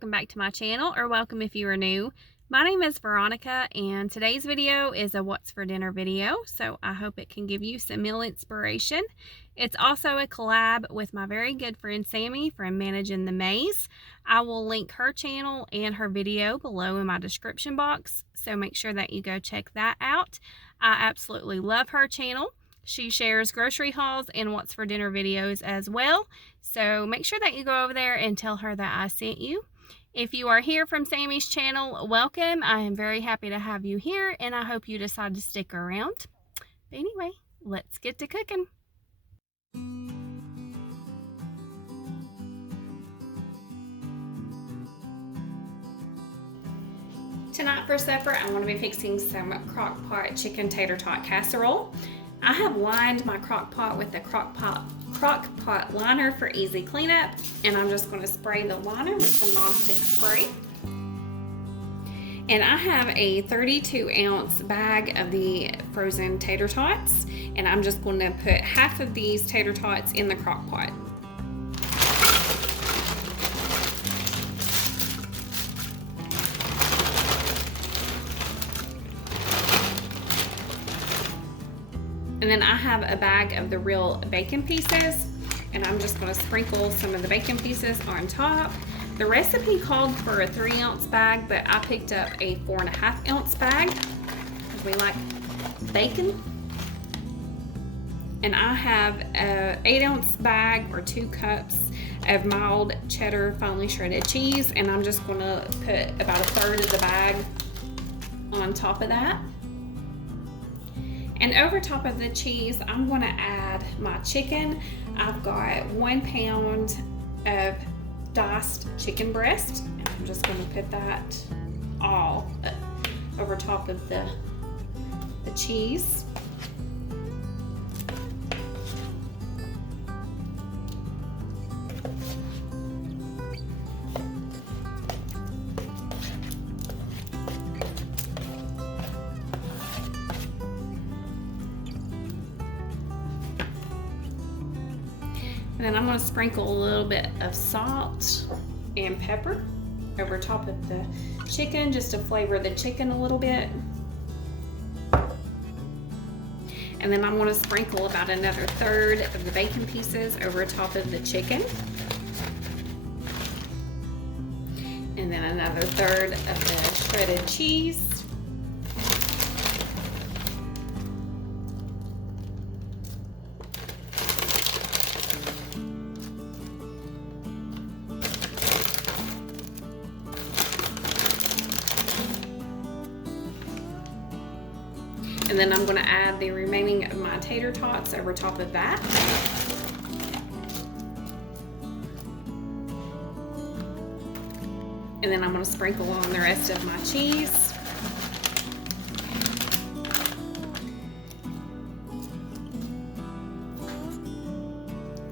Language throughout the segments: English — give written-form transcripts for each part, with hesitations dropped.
welcome back to my channel, or welcome if you are new. My name is Veronica, and today's video is a what's for dinner video, so I hope it can give you some meal inspiration. It's also a collab with my very good friend Sammi from Managin The May. I will link her channel and her video below in my description box, so make sure that you go check that out. I absolutely love her channel. She shares grocery hauls and what's for dinner videos as well. So make sure that you go over there and tell her that I sent you. If you are here from Sammi's channel, welcome. I am very happy to have you here, and I hope you decide to stick around. But anyway, let's get to cooking. Tonight for supper, I want to be fixing some Crockpot chicken tater tot casserole. I have lined my Crockpot with the Crockpot liner for easy cleanup, and I'm just going to spray the liner with some non-stick spray. And I have a 32-ounce bag of the frozen tater tots, and I'm just going to put half of these tater tots in the Crockpot. And then I have a bag of the real bacon pieces, and I'm just going to sprinkle some of the bacon pieces on top. The recipe called for a 3-ounce bag, but I picked up a 4.5-ounce bag because we like bacon. And I have a 8-ounce bag or 2 cups of mild cheddar finely shredded cheese, and I'm just going to put about a third of the bag on top of that. And over top of the cheese, I'm going to add my chicken. I've got 1 pound of diced chicken breast, and I'm just going to put that all over top of the cheese. And then I'm going to sprinkle a little bit of salt and pepper over top of the chicken just to flavor the chicken a little bit. And then I'm going to sprinkle about another third of the bacon pieces over top of the chicken. And then another third of the shredded cheese. And then I'm going to add the remaining of my tater tots over top of that. And then I'm going to sprinkle on the rest of my cheese.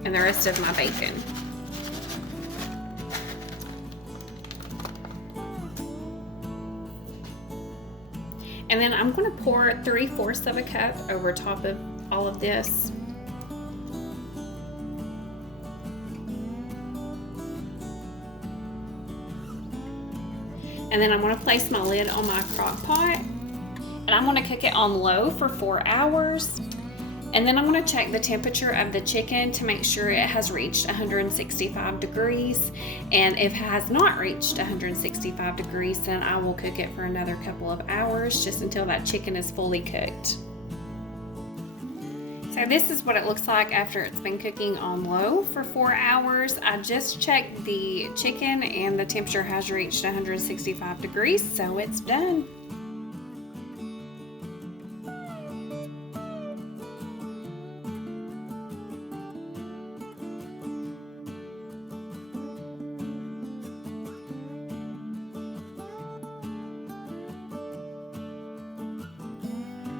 And the rest of my bacon. And then I'm going to pour 3/4 of a cup over top of all of this. And then I'm going to place my lid on my crock pot, and I'm going to cook it on low for 4 hours. And then I'm going to check the temperature of the chicken to make sure it has reached 165 degrees. And if it has not reached 165 degrees, then I will cook it for another couple of hours just until that chicken is fully cooked. So this is what it looks like after it's been cooking on low for 4 hours. I just checked the chicken and the temperature has reached 165 degrees, so it's done.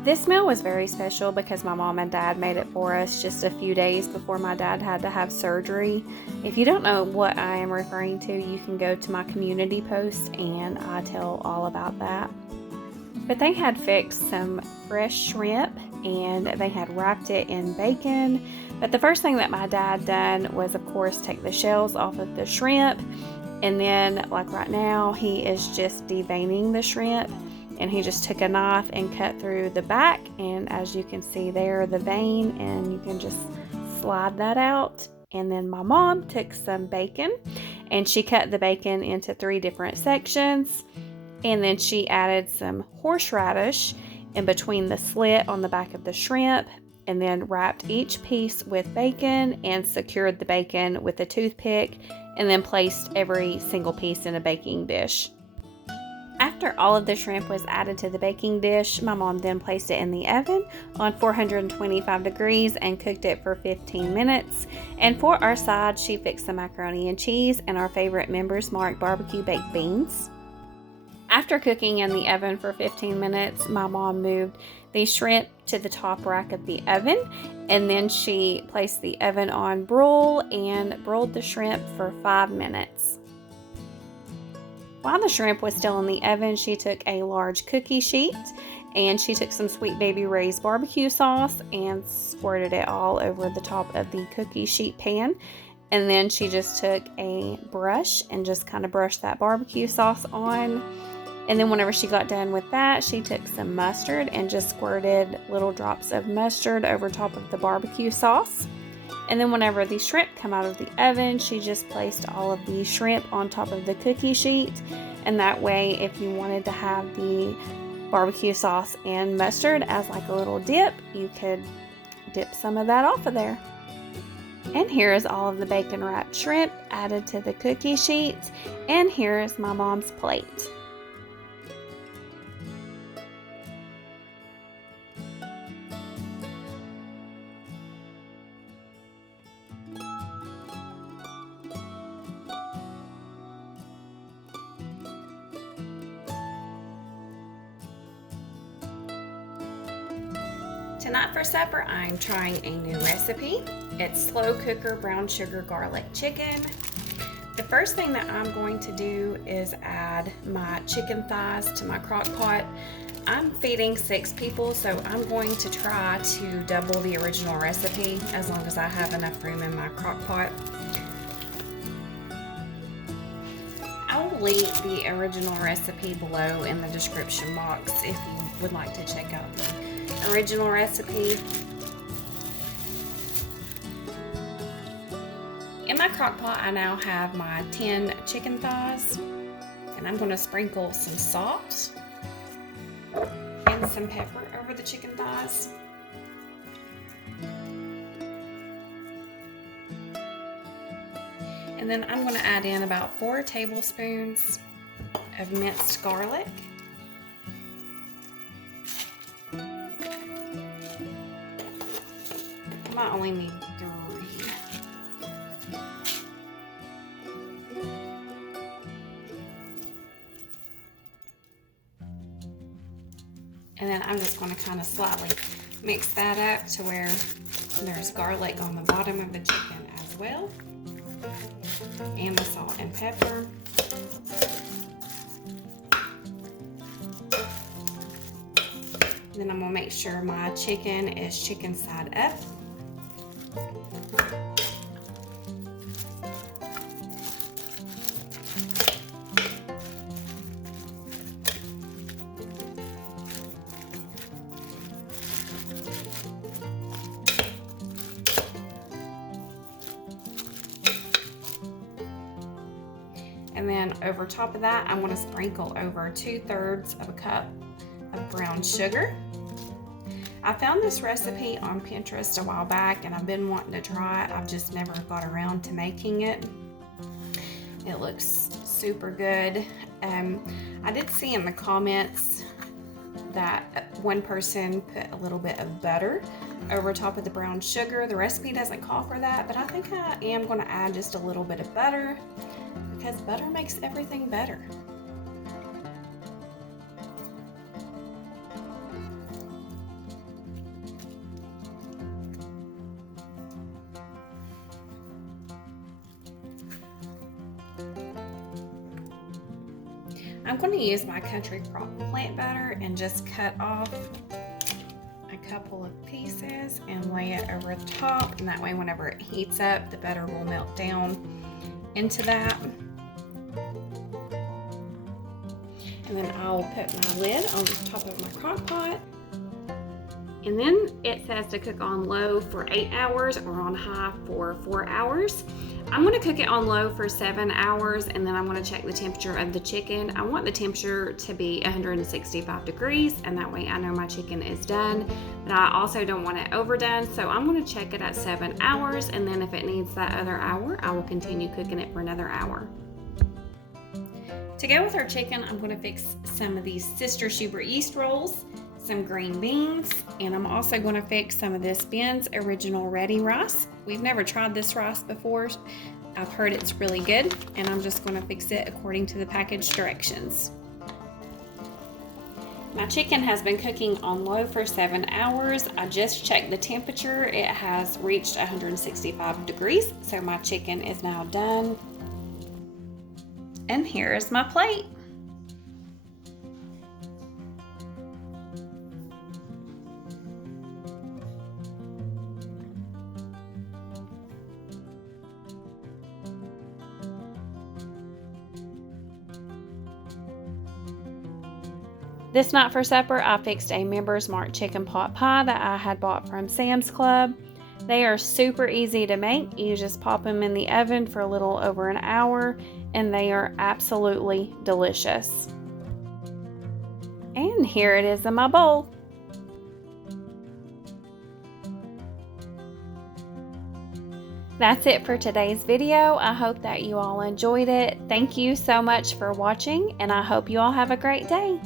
This meal was very special because my mom and dad made it for us just a few days before my dad had to have surgery. If you don't know what I am referring to, you can go to my community post and I tell all about that. But they had fixed some fresh shrimp and they had wrapped it in bacon. But the first thing that my dad done was, of course, take the shells off of the shrimp And then like right now, he is just deveining the shrimp, and he just took a knife and cut through the back, and as you can see there, the vein, and you can just slide that out. And then my mom took some bacon and she cut the bacon into 3 different sections, and then she added some horseradish in between the slit on the back of the shrimp, and then wrapped each piece with bacon and secured the bacon with a toothpick, and then placed every single piece in a baking dish. After all of the shrimp was added to the baking dish, my mom then placed it in the oven on 425 degrees and cooked it for 15 minutes. And for our side, she fixed some macaroni and cheese and our favorite Members Mark barbecue baked beans. After cooking in the oven for 15 minutes, my mom moved the shrimp to the top rack of the oven, and then she placed the oven on broil and broiled the shrimp for 5 minutes. While the shrimp was still in the oven, she took a large cookie sheet and she took some Sweet Baby Ray's barbecue sauce and squirted it all over the top of the cookie sheet pan. And then she just took a brush and just kind of brushed that barbecue sauce on. And then whenever she got done with that, she took some mustard and just squirted little drops of mustard over top of the barbecue sauce. And then whenever the shrimp come out of the oven, she just placed all of the shrimp on top of the cookie sheet. And that way, if you wanted to have the barbecue sauce and mustard as like a little dip, you could dip some of that off of there. And here is all of the bacon wrapped shrimp added to the cookie sheet. And here is my mom's plate. Tonight for supper, I'm trying a new recipe. It's slow cooker brown sugar garlic chicken. The first thing that I'm going to do is add my chicken thighs to my crock pot. I'm feeding 6 people, so I'm going to try to double the original recipe as long as I have enough room in my crock pot. I will leave the original recipe below in the description box if you would like to check out the original recipe. In my crock pot, I now have my 10 chicken thighs, and I'm going to sprinkle some salt and some pepper over the chicken thighs. And then I'm going to add in about 4 tablespoons of minced garlic. I only need 3. And then I'm just going to kind of slightly mix that up to where there's garlic on the bottom of the chicken as well. And the salt and pepper. Then I'm going to make sure my chicken is chicken side up. And then over top of that, I'm going to sprinkle over 2/3 of a cup of brown sugar. I found this recipe on Pinterest a while back and I've been wanting to try it. I've just never got around to making it. It looks super good. I did see in the comments that one person put a little bit of butter over top of the brown sugar. The recipe doesn't call for that, but I think I am going to add just a little bit of butter because butter makes everything better. I'm going to use my Country Crock plant butter and just cut off a couple of pieces and lay it over the top, and that way whenever it heats up, the butter will melt down into that. And then I'll put my lid on the top of my crock pot. And then it says to cook on low for 8 hours or on high for 4 hours. I'm going to cook it on low for 7 hours, and then I'm going to check the temperature of the chicken. I want the temperature to be 165 degrees, and that way I know my chicken is done. But I also don't want it overdone, so I'm going to check it at 7 hours, and then if it needs that other hour, I will continue cooking it for another hour. To go with our chicken, I'm going to fix some of these Sister Schubert yeast rolls, some green beans, and I'm also going to fix some of this Ben's Original Ready rice. We've never tried this rice before. I've heard it's really good, and I'm just going to fix it according to the package directions. My chicken has been cooking on low for 7 hours. I just checked the temperature. It has reached 165 degrees, so my chicken is now done. And here is my plate. This night for supper, I fixed a Members Mark chicken pot pie that I had bought from Sam's Club. They are super easy to make. You just pop them in the oven for a little over an hour, and they are absolutely delicious. And here it is in my bowl. That's it for today's video. I hope that you all enjoyed it. Thank you so much for watching, and I hope you all have a great day.